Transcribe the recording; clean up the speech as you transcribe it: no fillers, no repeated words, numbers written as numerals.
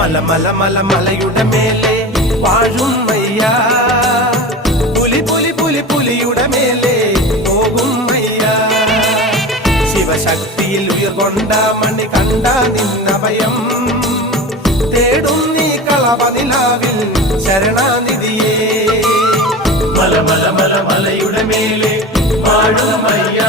മല മല മല മലയുടെ മേലെ വാഴുമയ്യ, പുലി പുലി പുലി പുലിയുടെ മേലെ പോകുമയ്യ. ശിവശക്തിയിൽ ഉയർകൊണ്ട മണി കണ്ട നിന്നഭയം തേടും നീ കളപതിലാവിൽ ശരണാനിധിയേ. മല മല മല മലയുടെ മേലെ വാഴുമയ്യ.